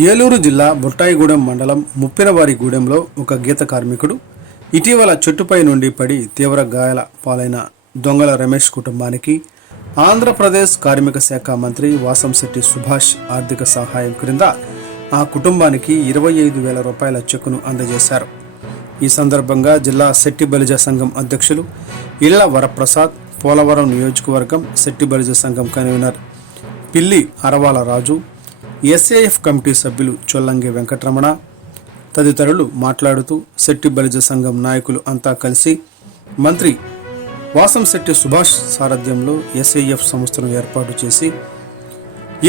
ఏలూరు జిల్లా బుట్టాయిగూడెం మండలం ముప్పినవారిగూడెంలో ఒక గీత కార్మికుడు ఇటీవల చెట్టుపై నుండి పడి తీవ్ర గాయాల పాలైన దొంగల రమేష్ కుటుంబానికి ఆంధ్రప్రదేశ్ కార్మిక శాఖ మంత్రి వాసంశెట్టి సుభాష్ ఆర్థిక సహాయం క్రింద ఆ కుటుంబానికి 25,000 రూపాయల చెక్కును అందజేశారు. ఈ సందర్భంగా జిల్లా శెట్టి బలిజ సంఘం అధ్యక్షులు ఇళ్ల వరప్రసాద్, పోలవరం నియోజకవర్గం శెట్టి బలిజ సంఘం కన్వీనర్ పిల్లి అరవాల రాజు, ఎస్ఏఎఫ్ కమిటీ సభ్యులు చొల్లంగి వెంకటరమణ తదితరులు మాట్లాడుతూ శెట్టి బలిజ సంఘం నాయకులు అంతా కలిసి మంత్రి వాసంశెట్టి సుభాష్ సారథ్యంలో ఎస్ఏఎఫ్ సంస్థను ఏర్పాటు చేసి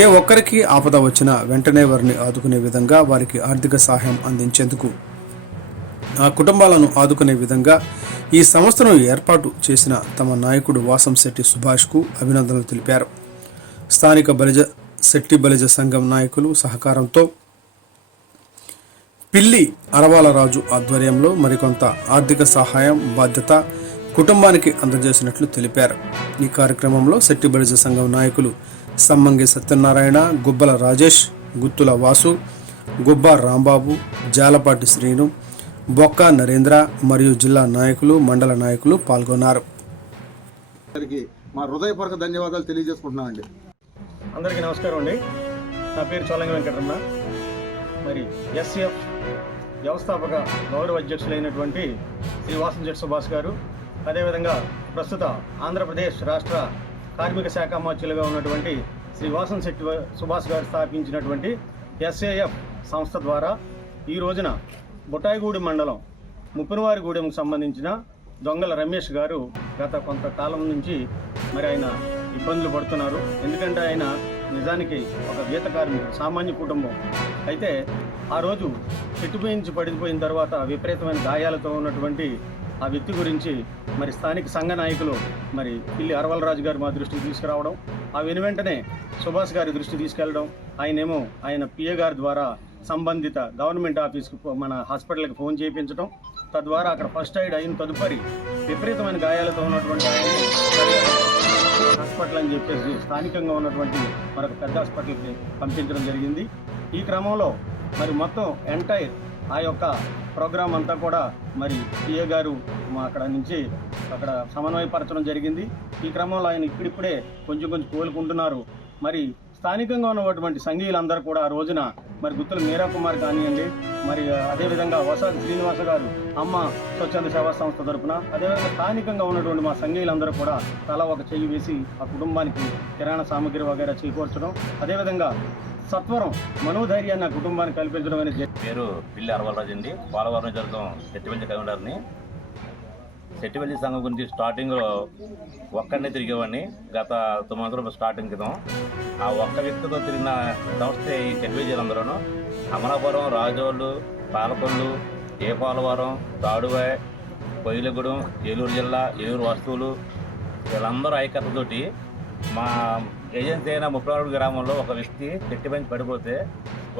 ఏ ఒక్కరికి ఆపద వచ్చినా వెంటనే వారిని ఆదుకునే విధంగా వారికి ఆర్థిక సహాయం అందించేందుకు ఆ కుటుంబాలను ఆదుకునే విధంగా ఈ సంస్థను ఏర్పాటు చేసిన తమ నాయకుడు వాసంశెట్టి సుభాష్కు అభినందనలు తెలిపారు. స్థానిక శెట్టి బలిజ సంఘం నాయకులు సహకారంతో పిల్లి అరవాల రాజు ఆధ్వర్యంలో మరికొంత ఆర్థిక సహాయం బాధ్యత కుటుంబానికి అందజేసినట్లు తెలిపారు. ఈ కార్యక్రమంలో శెట్టి బలిజ సంఘం నాయకులు సమ్మంగి సత్యనారాయణ, గుబ్బల రాజేష్, గుత్తుల వాసు, గుబ్బా రాంబాబు, జాలపాటి శ్రీను, బొక్క నరేంద్ర మరియు జిల్లా నాయకులు, మండల నాయకులు పాల్గొన్నారు. మా హృదయపూర్వక ధన్యవాదాలు తెలియజేసుకుంటున్నామండి. అందరికీ నమస్కారం అండి. నా పేరు చొల్లంగి వెంకటరమణ. మరి ఎస్ఎఫ్ వ్యవస్థాపక గౌరవ అధ్యక్షులైనటువంటి శ్రీ వాసంశెట్టి సుభాష్ గారు, అదేవిధంగా ప్రస్తుత ఆంధ్రప్రదేశ్ రాష్ట్ర కార్మిక శాఖ మంత్రులుగా ఉన్నటువంటి శ్రీ వాసంశెట్టి సుభాష్ గారు స్థాపించినటువంటి ఎస్ఏఎఫ్ సంస్థ ద్వారా ఈ రోజున బుట్టాయిగూడెం మండలం ముప్పినవారిగూడెంకు సంబంధించిన దొంగల రమేష్ గారు గత కొంతకాలం నుంచి మరి ఆయన ఇబ్బందులు పడుతున్నారు. ఎందుకంటే ఆయన నిజానికి ఒక గీత కార్మికుడు, సామాన్య కుటుంబం. అయితే ఆ రోజు చెట్టుపై పడిపోయిన తర్వాత విపరీతమైన గాయాలతో ఉన్నటువంటి ఆ వ్యక్తి గురించి మరి స్థానిక సంఘ నాయకులు మరి పిల్లి అరవలరాజు గారు మా దృష్టికి తీసుకురావడం, ఆ వెంటనే సుభాష్ గారి దృష్టి తీసుకెళ్లడం, ఆయన పిఏ గారి ద్వారా సంబంధిత గవర్నమెంట్ ఆఫీస్కి మన హాస్పిటల్కి ఫోన్ చేయించడం, తద్వారా అక్కడ ఫస్ట్ ఎయిడ్ అయిన తదుపరి విపరీతమైన గాయాలతో ఉన్నటువంటి హాస్పిటల్ అని చెప్పేసి స్థానికంగా ఉన్నటువంటి మరొక పెద్ద హాస్పిటల్కి పంపించడం జరిగింది. ఈ క్రమంలో మరి మొత్తం ఎంటైర్ ఆ యొక్క ప్రోగ్రాం అంతా కూడా మరి పిఏ గారు అక్కడ సమన్వయపరచడం జరిగింది. ఈ క్రమంలో ఆయన ఇప్పుడిప్పుడే కొంచెం కోలుకుంటున్నారు. మరి స్థానికంగా ఉన్నటువంటి సంఘీయులందరూ కూడా ఆ రోజున మరి గుత్తుల మీరా కుమార్ కానివ్వండి, మరి అదేవిధంగా వసాది శ్రీనివాస గారు అమ్మ స్వచ్ఛంద సేవా సంస్థ తరఫున, అదేవిధంగా స్థానికంగా ఉన్నటువంటి మా సంఘీయులందరూ కూడా తలా ఒక చెయ్యి వేసి ఆ కుటుంబానికి కిరాణా సామగ్రి వగైరా చేకూర్చడం, అదేవిధంగా సత్వరం మనోధైర్యాన్ని ఆ కుటుంబానికి కల్పించడం అనేది. పేరు పిల్లి అరవలరాజు అండి. పోలవరం నియోజకవర్గం శెట్టిబలిజ కన్వీనర్ని. శెట్టిబలిజ సంఘం గురించి స్టార్టింగ్లో ఒక్కడినే తిరిగేవాడిని. గత 9 సంవత్సరాల స్టార్టింగ్ క్రితం ఆ ఒక్క వ్యక్తితో తిరిగిన సంస్థే ఈ శెట్టిబలిజలందరూ. అమలాపురం, రాజోళ్ళు, పాలకొల్లు, పోలవరం, తాడువాయ్, కొయ్యలగూడెం, ఏలూరు జిల్లా, ఏలూరు వస్తువులు, వీళ్ళందరూ ఐక్యతతోటి మా ఏజెన్సీ అయిన ముప్పినవారి గ్రామంలో ఒక వ్యక్తి చెట్టుపై పడిపోతే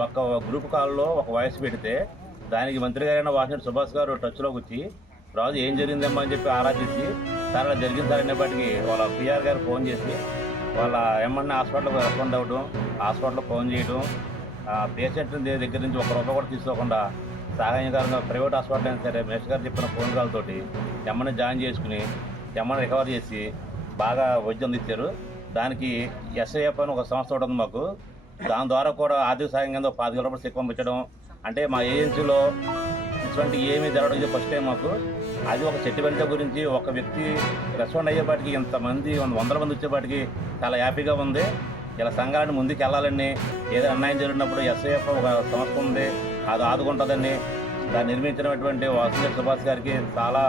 ఒక గ్రూప్ కాల్లో ఒక వాయిస్ పెడితే దానికి మంత్రి గారైన వాసంశెట్టి సుభాష్ గారు టచ్లోకి వచ్చి రాజు ఏం జరిగిందమ్మా అని చెప్పి ఆరా తీసి సార్ అలా జరిగింది సార్ అనేప్పటికీ వాళ్ళ పిఆర్ గారు ఫోన్ చేసి వాళ్ళ ఏమన్నా హాస్పిటల్కి రెస్పాండ్ అవ్వడం, హాస్పిటల్కి ఫోన్ చేయడం, పేషెంట్ దగ్గర నుంచి ₹1 కూడా తీసుకోకుండా సహాయకరంగా ప్రైవేట్ హాస్పిటల్ అయినా సరే మినిస్టర్ గారు చెప్పిన ఫోన్ కాల్ తోటి ఎమ్మని జాయిన్ చేసుకుని ఎమ్మని రికవర్ చేసి బాగా వైద్యం ఇచ్చారు. దానికి ఎస్ఐఎఫ్ అని ఒక సంస్థ ఉంటుంది మాకు. దాని ద్వారా కూడా ఆర్థిక సాయం కింద ₹5,000 చెక్ పంపించడం, అంటే మా ఏజెన్సీలో ఇటువంటి ఏమీ జరగడం ఫస్ట్ టైం మాకు. అది ఒక చెట్టుబలిజ గురించి ఒక వ్యక్తి రెస్పాండ్ అయ్యేపాటికి ఇంతమంది 100 మంది వచ్చేపాటికి చాలా హ్యాపీగా ఉంది. ఇలా సంఘాలను ముందుకు వెళ్ళాలని, ఏదో అన్యాయం జరిగినప్పుడు ఎస్ఐఎఫ్ ఒక సంస్థ ఉంది, అది ఆదుకుంటుందని దాన్ని నిర్మించినటువంటి వాసంశెట్టి సుభాష్ గారికి చాలా